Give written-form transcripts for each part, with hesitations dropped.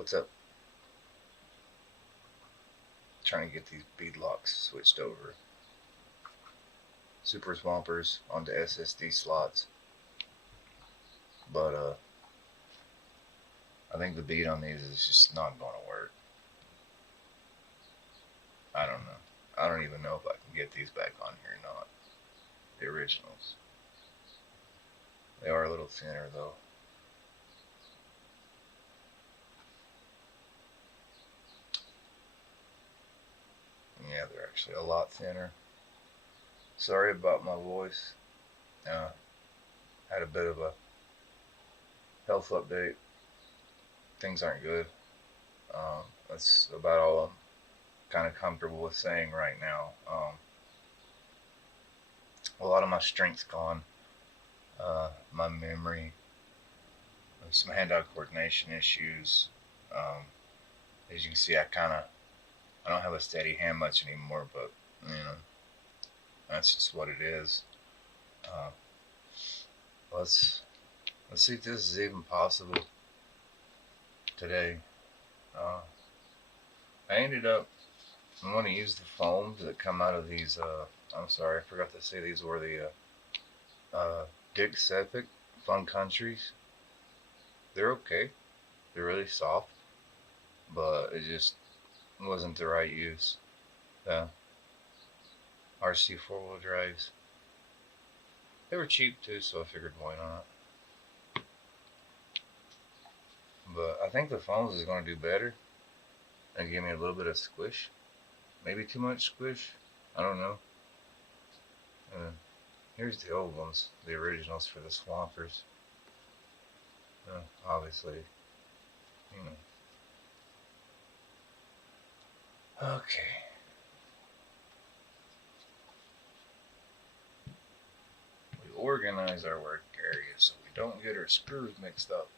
What's up? Trying to get these beadlocks switched over. Super Swampers onto SSD slots. But I think the bead on these is just not going to work. I don't know. I don't even know if I can get these back on here or not. The originals. They are a little thinner though. Yeah, they're actually a lot thinner. Sorry about my voice. Had a bit of a health update. Things aren't good. That's about all I'm kind of comfortable with saying right now. A lot of my strength's gone. My memory, some hand-eye coordination issues. As you can see, I don't have a steady hand much anymore, but that's just what it is. Let's see if this is even possible today. I ended up, I'm going to use the foams that come out of these. I'm sorry, I forgot to say these were the Dick Sepik Fun Countries. They're okay. They're really soft, but it just wasn't the right use. RC 4-wheel drives. They were cheap too, so I figured why not. But I think the foams is going to do better and give me a little bit of squish. Maybe too much squish. I don't know. Here's the old ones, the originals for the Swampers. Obviously, Okay. We organize our work area so we don't get our screws mixed up.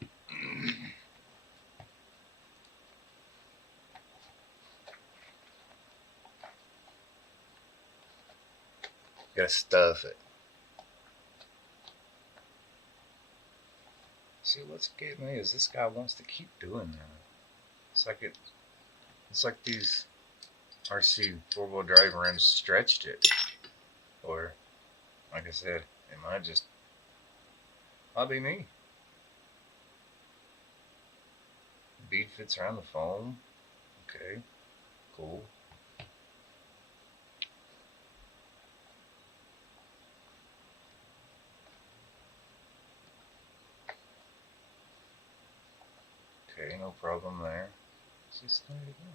Gotta stuff it. See, what's getting me is this guy wants to keep doing that. It's like these RC 4-wheel drive rims stretched it. Or, like I said, it might be me. Bead fits around the foam. Okay, cool. Okay, no problem there. Let's just let it go.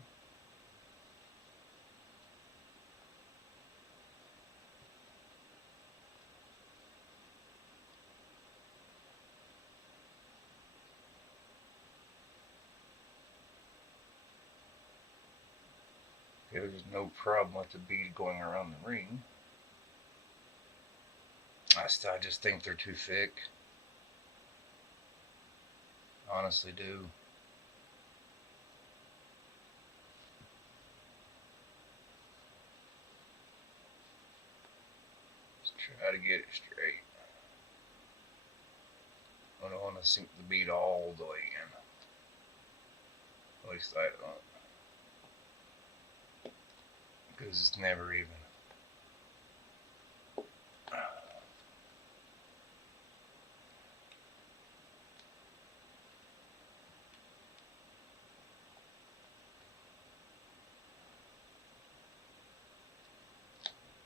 There's no problem with the bead going around the ring. I just think they're too thick. Honestly do. Let's try to get it straight. I don't want to sink the bead all the way in. At least I don't. Because it's never even.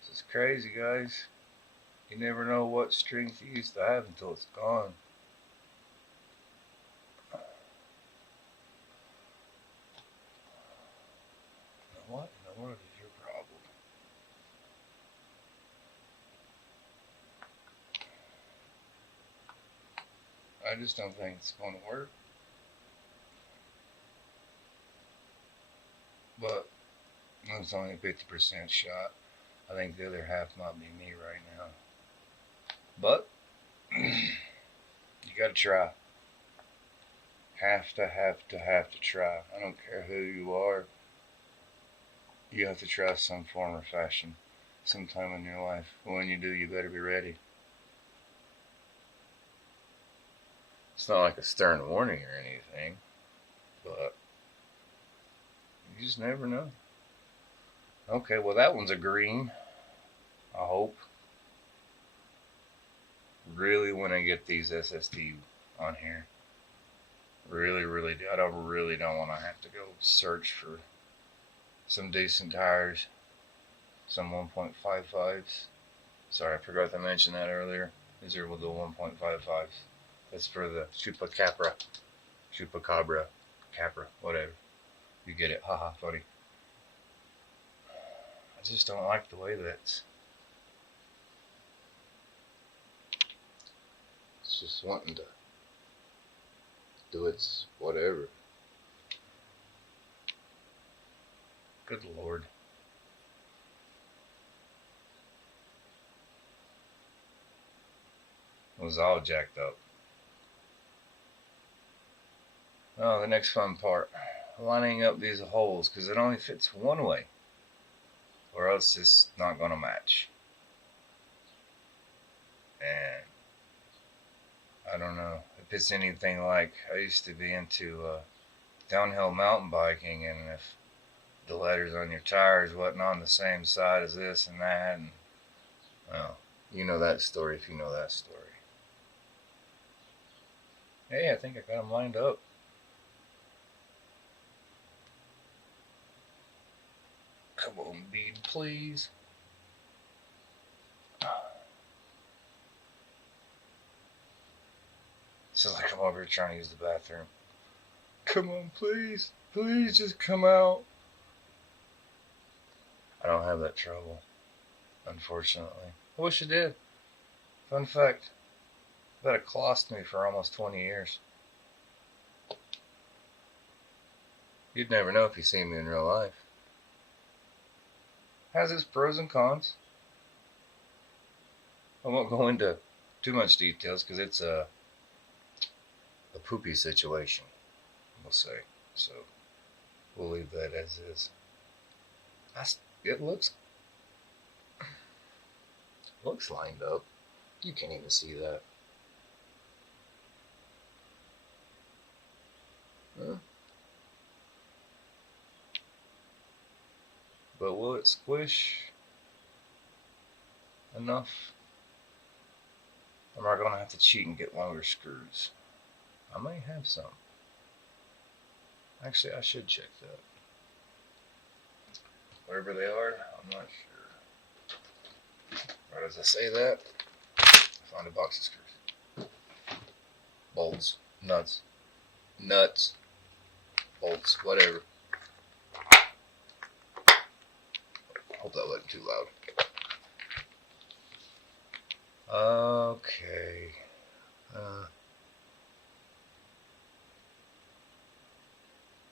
This is crazy, guys. You never know what strength you used to have until it's gone. What in the world is your problem? I just don't think it's going to work. But it's only a 50% shot. I think the other half might be me right now. But you gotta try. Have to try. I don't care who you are. You have to try some form or fashion sometime in your life. When you do, you better be ready. It's not like a stern warning or anything, but You just never know. Okay, well that one's a green. I hope. Really want to get these SSD on here. Really do. I really don't want to have to go search for some decent tires. Some 1.55s. Sorry, I forgot to mention that earlier. These are the 1.55s. That's for the Capra. Capra, whatever. You get it. Haha, funny. I just don't like the way that's. It's just wanting to do its whatever. Good Lord. It was all jacked up. Oh, the next fun part. Lining up these holes, because it only fits one way. Or else it's not going to match. And I don't know if it's anything like I used to be into downhill mountain biking, and if the letters on your tires wasn't on the same side as this and that, and well, you know that story if you know that story. Hey, I think I got them lined up. Come on, bead, please. Sounds like I'm over here trying to use the bathroom. Come on, please. Please just come out. I don't have that trouble, unfortunately. I wish I did. Fun fact. That it cost me for almost 20 years. You'd never know if you see me in real life. Has its pros and cons. I won't go into too much details because it's a poopy situation, we'll say. So we'll leave that as is. It looks lined up. You can't even see that. Huh? But will it squish enough? Am I going to have to cheat and get longer screws? I may have some. Actually, I should check that. Wherever they are, I'm not sure. Right as I say that, I find a box of screws. Bolts, nuts, bolts, whatever. Hope that wasn't too loud. Okay.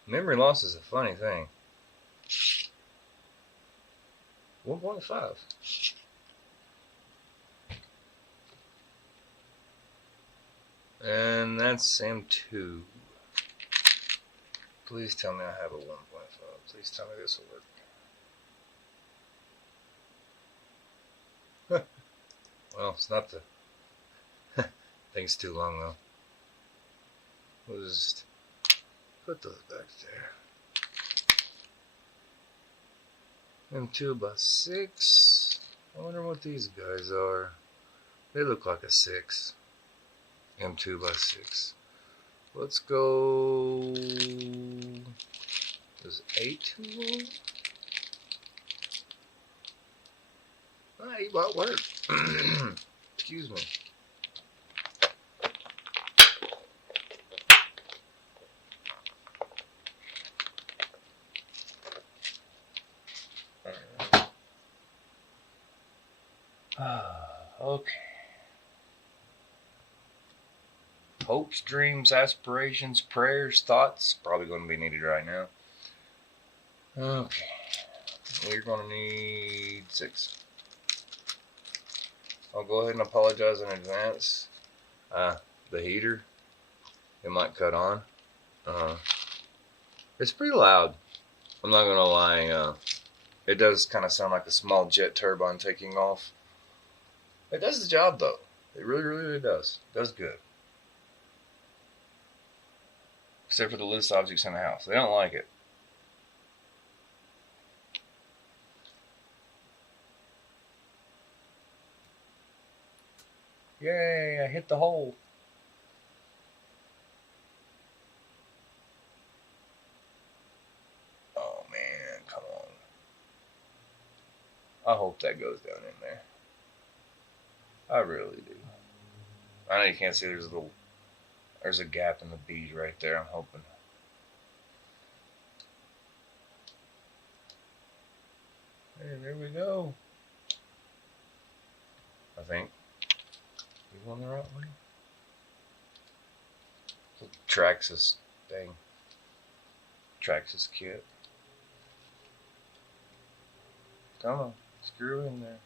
Memory loss is a funny thing. 1.5. And that's M2. Please tell me I have a 1.5. Please tell me this will work. Well, it's not the thing's too long though. We'll just put those back there. M2x6. I wonder what these guys are. They look like a 6. M2x6. Let's go. Is 8 too low? Ah, you might work. Excuse me. Okay. Hopes, dreams, aspirations, prayers, thoughts. Probably going to be needed right now. Okay. We're going to need 6. I'll go ahead and apologize in advance. The heater, it might cut on. It's pretty loud. I'm not going to lie. It does kind of sound like a small jet turbine taking off. It does the job though. It really does. It does good. Except for the loose objects in the house. They don't like it. Yay, I hit the hole. Oh man, come on. I hope that goes down in there. I really do. I know you can't see there's a gap in the bead right there, I'm hoping. Hey, there we go. I think. You going the right way? Traxxas thing. Traxxas kit. Come on, screw in there.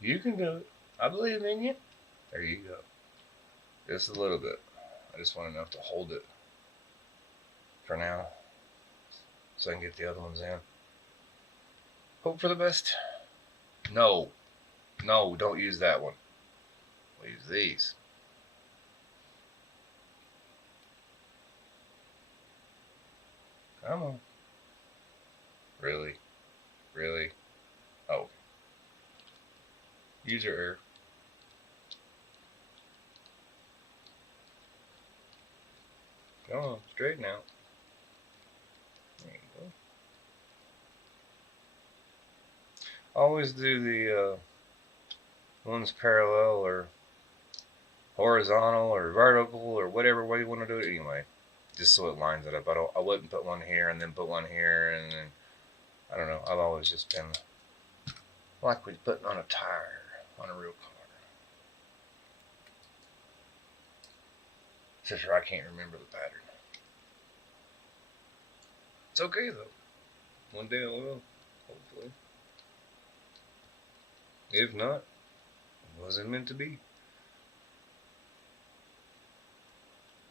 You can do it. I believe in you. There you go. Just a little bit. I just want enough to hold it for now, so I can get the other ones in. Hope for the best. No, don't use that one. We'll use these. Come on. Really? Oh. Use your air. Come on, straighten out. There you go. Always do the ones parallel or horizontal or vertical or whatever way you want to do it anyway. Just so it lines it up. I wouldn't put one here and then put one here and then, I don't know. I've always just been like we're putting on a tire on a real car. Except for I can't remember the pattern. It's okay though. One day I will, hopefully. If not, it wasn't meant to be.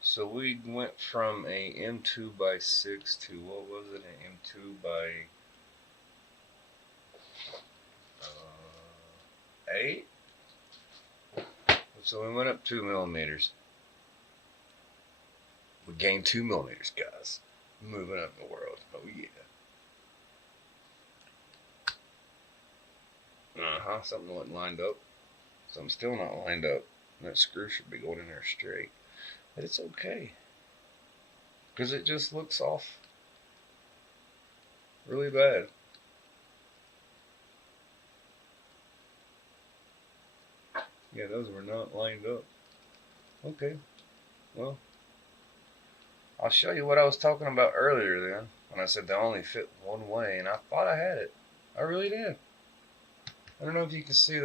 So we went from a M2x6 to, what was it, an M2x8? So we went up 2 millimeters. We gained 2 millimeters, guys. Moving up in the world. Oh yeah. Something wasn't lined up. Something's still not lined up. That screw should be going in there straight. But it's okay. Because it just looks off really bad. Yeah, those were not lined up. Okay. Well, I'll show you what I was talking about earlier then. When I said they only fit one way. And I thought I had it. I really did. I don't know if you can see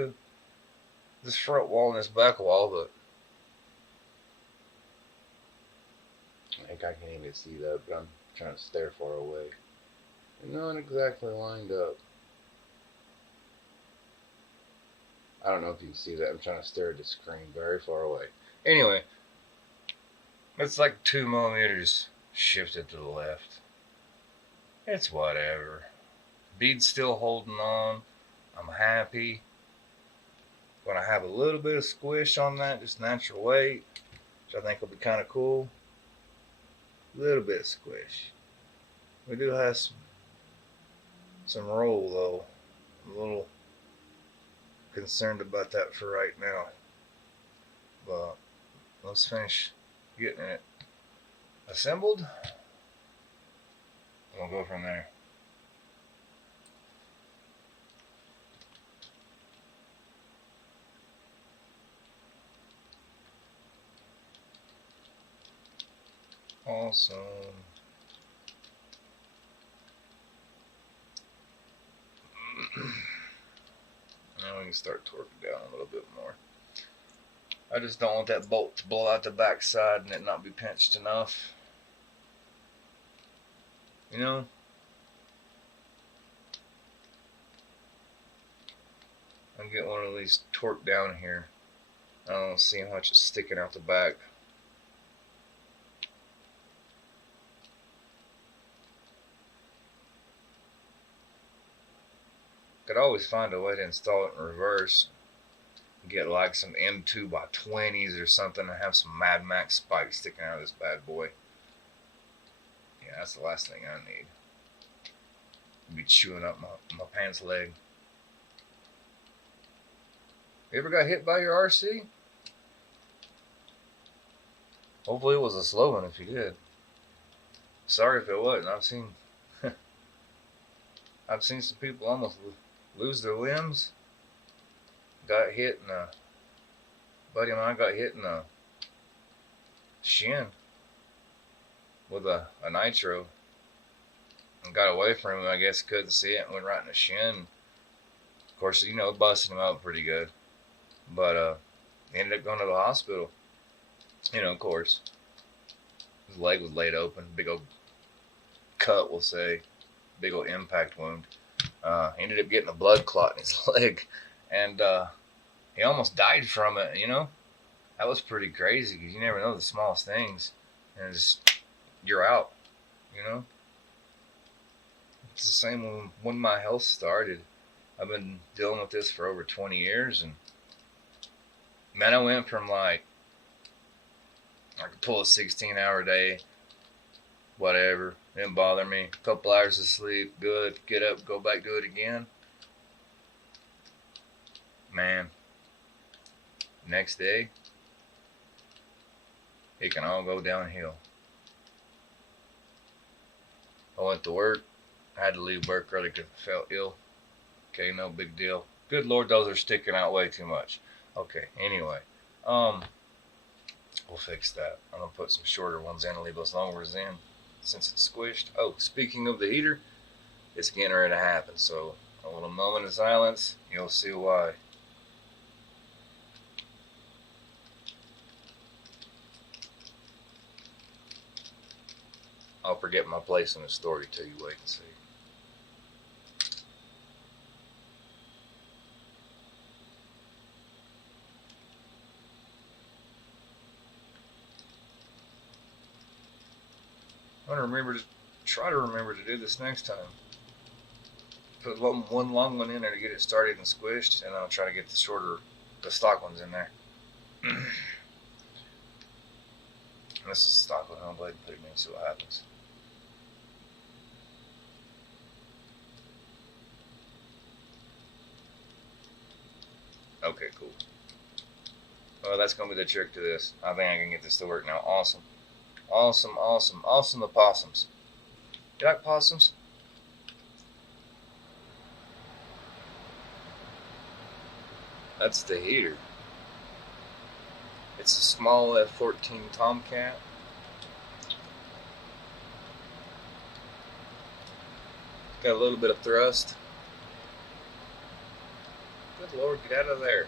this front wall and this back wall, but I think I can't even see that, but I'm trying to stare far away. They're not exactly lined up. I don't know if you can see that. I'm trying to stare at the screen very far away. Anyway, it's like 2 millimeters shifted to the left. It's whatever. Bead's still holding on. I'm happy. Gonna have a little bit of squish on that, just natural weight, which I think will be kind of cool. A little bit of squish. We do have some roll though. I'm a little concerned about that for right now. But let's finish getting it assembled. And we'll go from there. Awesome. Now we can start torquing down a little bit more. I just don't want that bolt to blow out the backside and it not be pinched enough. You know? I'll get one of these torqued down here. I don't see how much is sticking out the back. Could always find a way to install it in reverse. Get like some M2x20s or something and have some Mad Max spikes sticking out of this bad boy. Yeah, that's the last thing I need. I'd be chewing up my pants leg. You ever got hit by your RC? Hopefully it was a slow one if you did. Sorry if it wasn't. I've seen some people almost lose their limbs. Got hit in a buddy of mine got hit in the shin with a nitro and got away from him. I guess couldn't see it and went right in the shin. Of course, busted him up pretty good. But he ended up going to the hospital. Of course, his leg was laid open, big old cut, we'll say, big old impact wound. He ended up getting a blood clot in his leg, and he almost died from it. That was pretty crazy because you never know the smallest things, and you're out. It's the same when my health started. I've been dealing with this for over 20 years, and man, I went from like I could pull a 16-hour day, whatever, didn't bother me. A couple hours of sleep, good. Get up, go back, do it again. Man, next day, it can all go downhill. I went to work. I had to leave work early because I felt ill. Okay, no big deal. Good Lord, those are sticking out way too much. Okay, anyway, we'll fix that. I'm gonna put some shorter ones in and leave those longer ones in since it's squished. Oh, speaking of the heater, it's getting ready to happen. So a little moment of silence. You'll see why. I'll forget my place in the story till you wait and see. I'm gonna try to remember to do this next time. Put one long one in there to get it started and squished, and I'll try to get the stock ones in there. This is stock one. I'll go ahead and put it in and see what happens. Okay, cool. Well, that's going to be the trick to this. I think I can get this to work now. Awesome. Awesome, awesome, awesome, the possums. You like possums? That's the heater. It's a small F-14 Tomcat. Got a little bit of thrust. Good Lord, get out of there.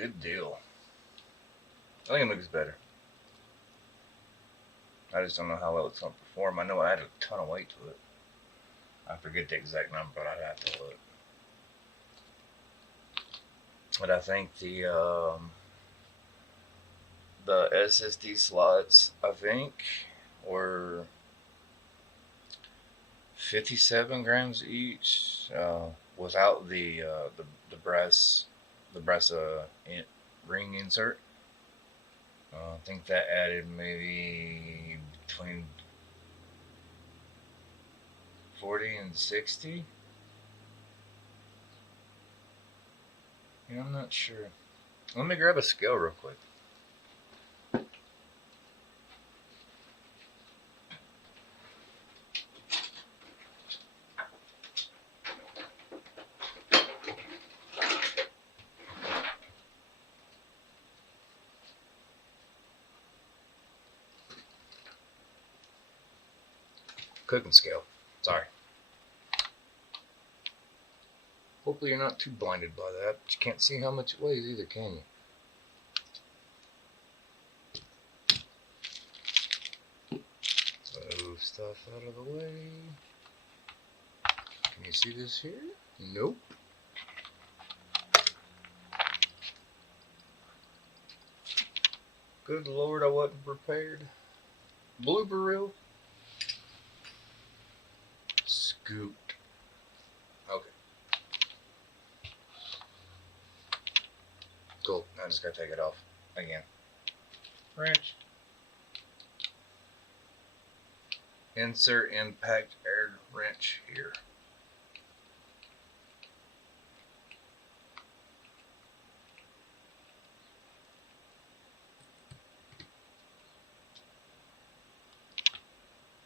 good deal. I think it looks better. I just don't know how well it's going to perform. I know I added a ton of weight to it. I forget the exact number, but I'd have to look. But I think the SSD slots, I think, were 57 grams each, without the brass ring insert. I think that added maybe between 40 and 60. Yeah, I'm not sure. Let me grab a scale real quick. Cooking scale. Sorry. Hopefully you're not too blinded by that. But you can't see how much it weighs either, can you? Move stuff out of the way. Can you see this here? Nope. Good Lord, I wasn't prepared. Blooper reel. Scoot. Okay. Cool. Now I just gotta take it off again. Wrench. Insert impact air wrench here.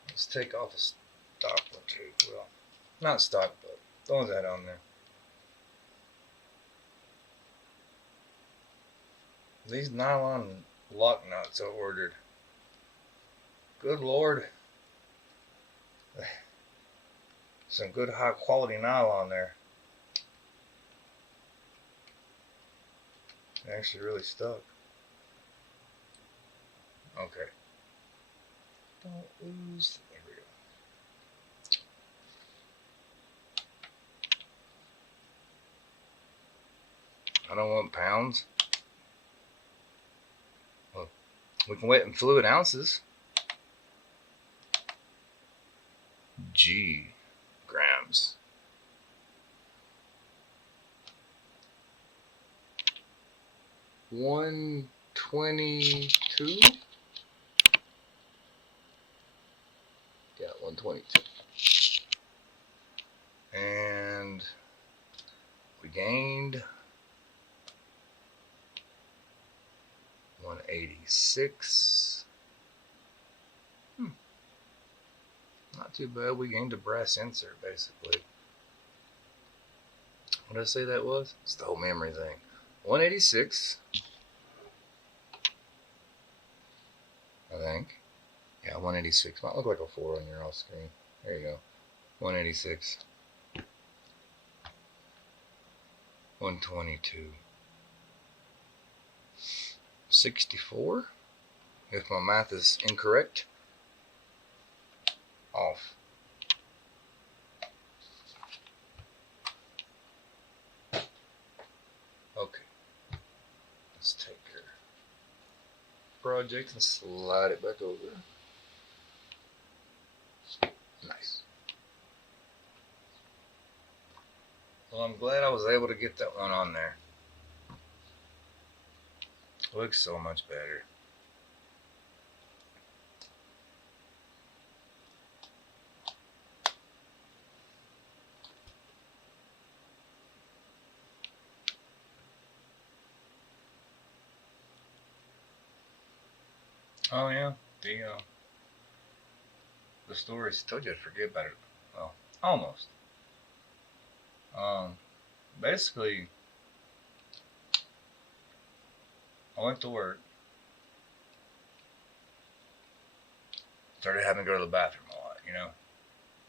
Let's take off the stock tape. Well, not stock, but the ones that on there. These nylon lock nuts I ordered. Good Lord. Some good high quality nylon there. It actually really stuck. Okay. Don't lose. There we go. I don't want pounds. Well, we can weigh it in fluid ounces. G grams. $122. Yeah, 122. And we gained 186. Not too bad. We gained a brass insert, basically. What did I say that was? It's the whole memory thing. 186. I think. Yeah, 186. Might look like a 4 on your off screen. There you go. 186. 122. 64. If my math is incorrect. Off. Okay. Let's take our project and slide it back over. Nice. Well, I'm glad I was able to get that one on there. Looks so much better. Oh yeah, the stories told you to forget about it. Well, almost. Basically, I went to work, started having to go to the bathroom a lot, you know?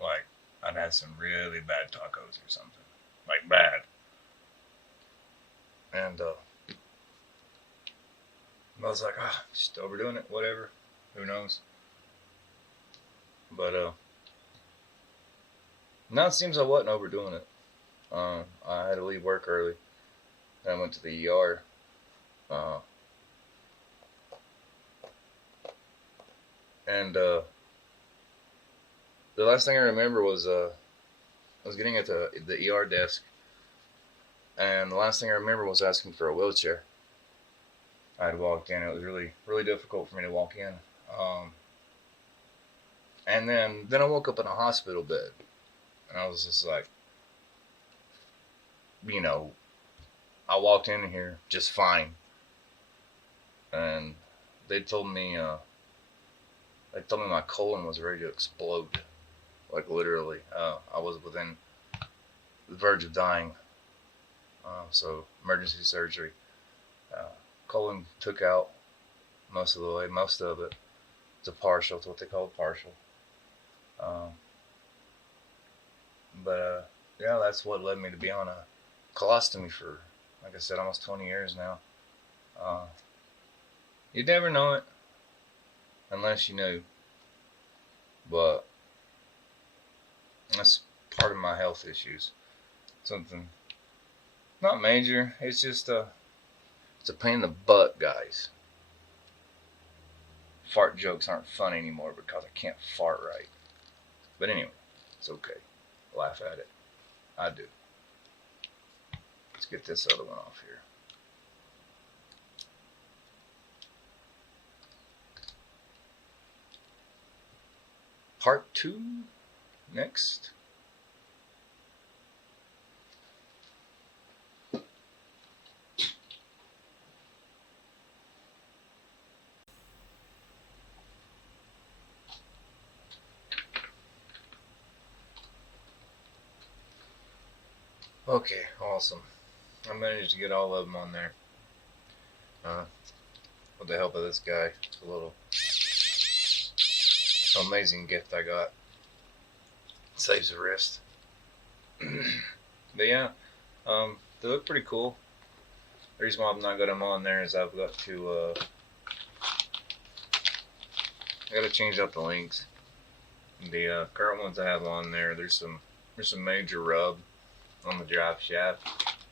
Like, I'd had some really bad tacos or something. Like, bad. And, I was like, just overdoing it, whatever. Who knows? But now it seems I wasn't overdoing it. I had to leave work early, and I went to the ER. And the last thing I remember was I was getting at the ER desk, and the last thing I remember was asking for a wheelchair. I had walked in. It was really, really difficult for me to walk in. And then I woke up in a hospital bed, and I was just like, I walked in here just fine, and they told me my colon was ready to explode, like literally. I was within the verge of dying. So emergency surgery. Colon took out most of the way, most of it. It's a partial. It's what they call a partial. But yeah, that's what led me to be on a colostomy for, like I said, almost 20 years now. You'd never know it unless you knew. But that's part of my health issues. Something not major. It's just it's a pain in the butt, guys. Fart jokes aren't fun anymore because I can't fart right. But anyway, it's okay. Laugh at it. I do. Let's get this other one off here. Part 2 next. Okay, awesome. I managed to get all of them on there. With the help of this guy. It's a little amazing gift I got. Saves the wrist. But yeah, they look pretty cool. The reason why I've not got them on there is I've got to I got to change up the links. The current ones I have on there, there's some major rub on the drive shaft,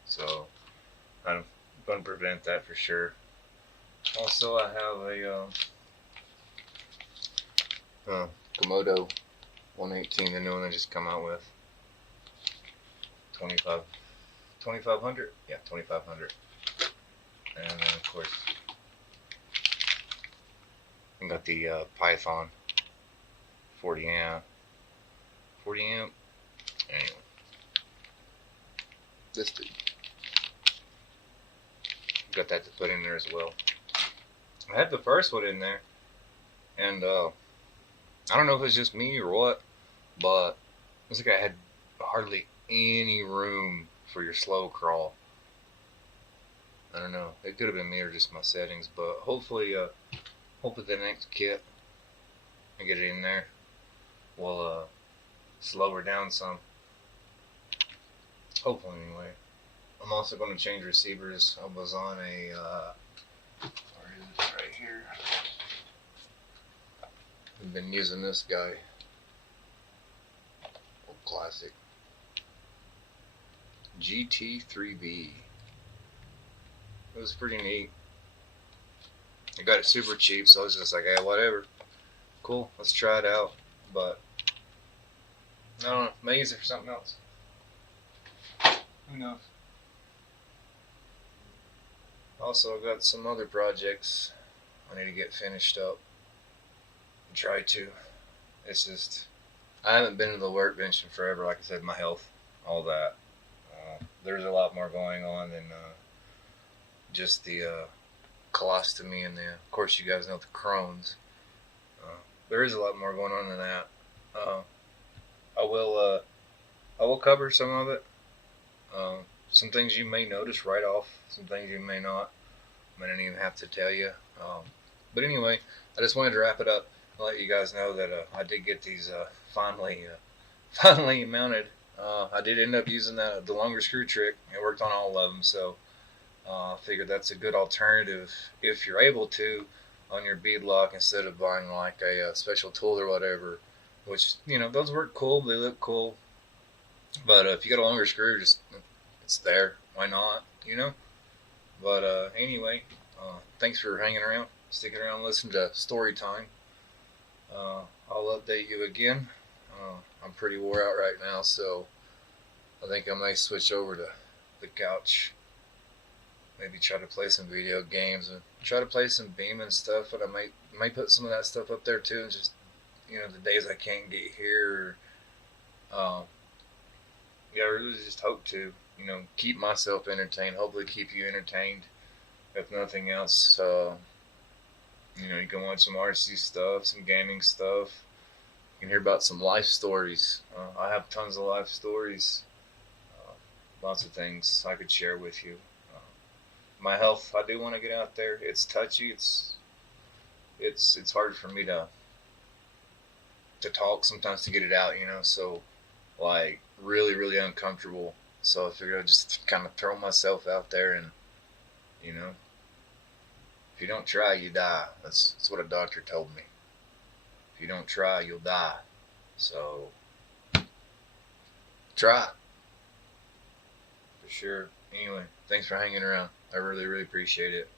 so I'm going to prevent that for sure. Also, I have a Komodo 118, the new one they just come out with. 2500? Yeah, 2500. And then, of course, I got the Python 40 amp. Anyway, this dude. Got that to put in there as well. I had the first one in there, and I don't know if it's just me or what, but it's like I had hardly any room for your slow crawl. I don't know. It could have been me or just my settings, but hopefully the next kit I get it in there will slow her down some. Hopefully, anyway. I'm also going to change receivers. I was on a where is it? Right here. I've been using this guy. Old classic. GT3B. It was pretty neat. I got it super cheap, so I was just like, hey, whatever. Cool, let's try it out. But I don't know, may use it for something else. Who knows? Also, I've got some other projects I need to get finished up. Try to. It's just, I haven't been to the workbench in forever. Like I said, my health, all that. There's a lot more going on than just the colostomy and of course, you guys know the Crohn's. There is a lot more going on than that. I will cover some of it. Some things you may notice right off, some things you may not. I didn't even have to tell you. But anyway, I just wanted to wrap it up and let you guys know that I did get these finally mounted. I did end up using the longer screw trick. It worked on all of them, so I figured that's a good alternative if you're able to on your beadlock instead of buying like a special tool or whatever. Which those work cool, they look cool, but if you got a longer screw, just it's there. Why not? But anyway, thanks for hanging around, sticking around, listening to story time. I'll update you again. I'm pretty wore out right now, so I think I might switch over to the couch. Maybe try to play some video games and try to play some Beam and stuff. But I might put some of that stuff up there too. And just the days I can't get here. Um, yeah, I really just hope to keep myself entertained. Hopefully, keep you entertained. If nothing else, you can watch some artsy stuff, some gaming stuff. You can hear about some life stories. I have tons of life stories. Uh, Lots of things I could share with you. Uh, my health, I do want to get out there. It's touchy. It's hard for me to talk sometimes to get it out. So like really really uncomfortable. So I figured I'd just kind of throw myself out there and you know if you don't try, you die. That's what a doctor told me. If you don't try, you'll die. So try for sure. Anyway, thanks for hanging around. I really really appreciate it.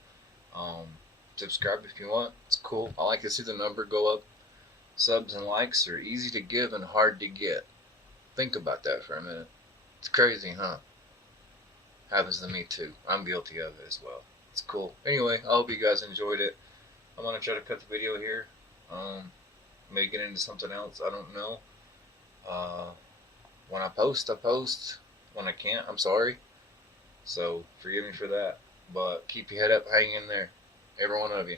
Um, Subscribe if you want. It's cool. I like to see the number go up. Subs and likes are easy to give and hard to get. Think about that for a minute. It's crazy, huh? Happens to me too. I'm guilty of it as well. It's cool. Anyway, I hope you guys enjoyed it. I'm gonna try to cut the video here. Maybe get into something else. I don't know. Uh, when I post, I post. When I can't, I'm sorry. So forgive me for that. But keep your head up, hang in there, every one of you.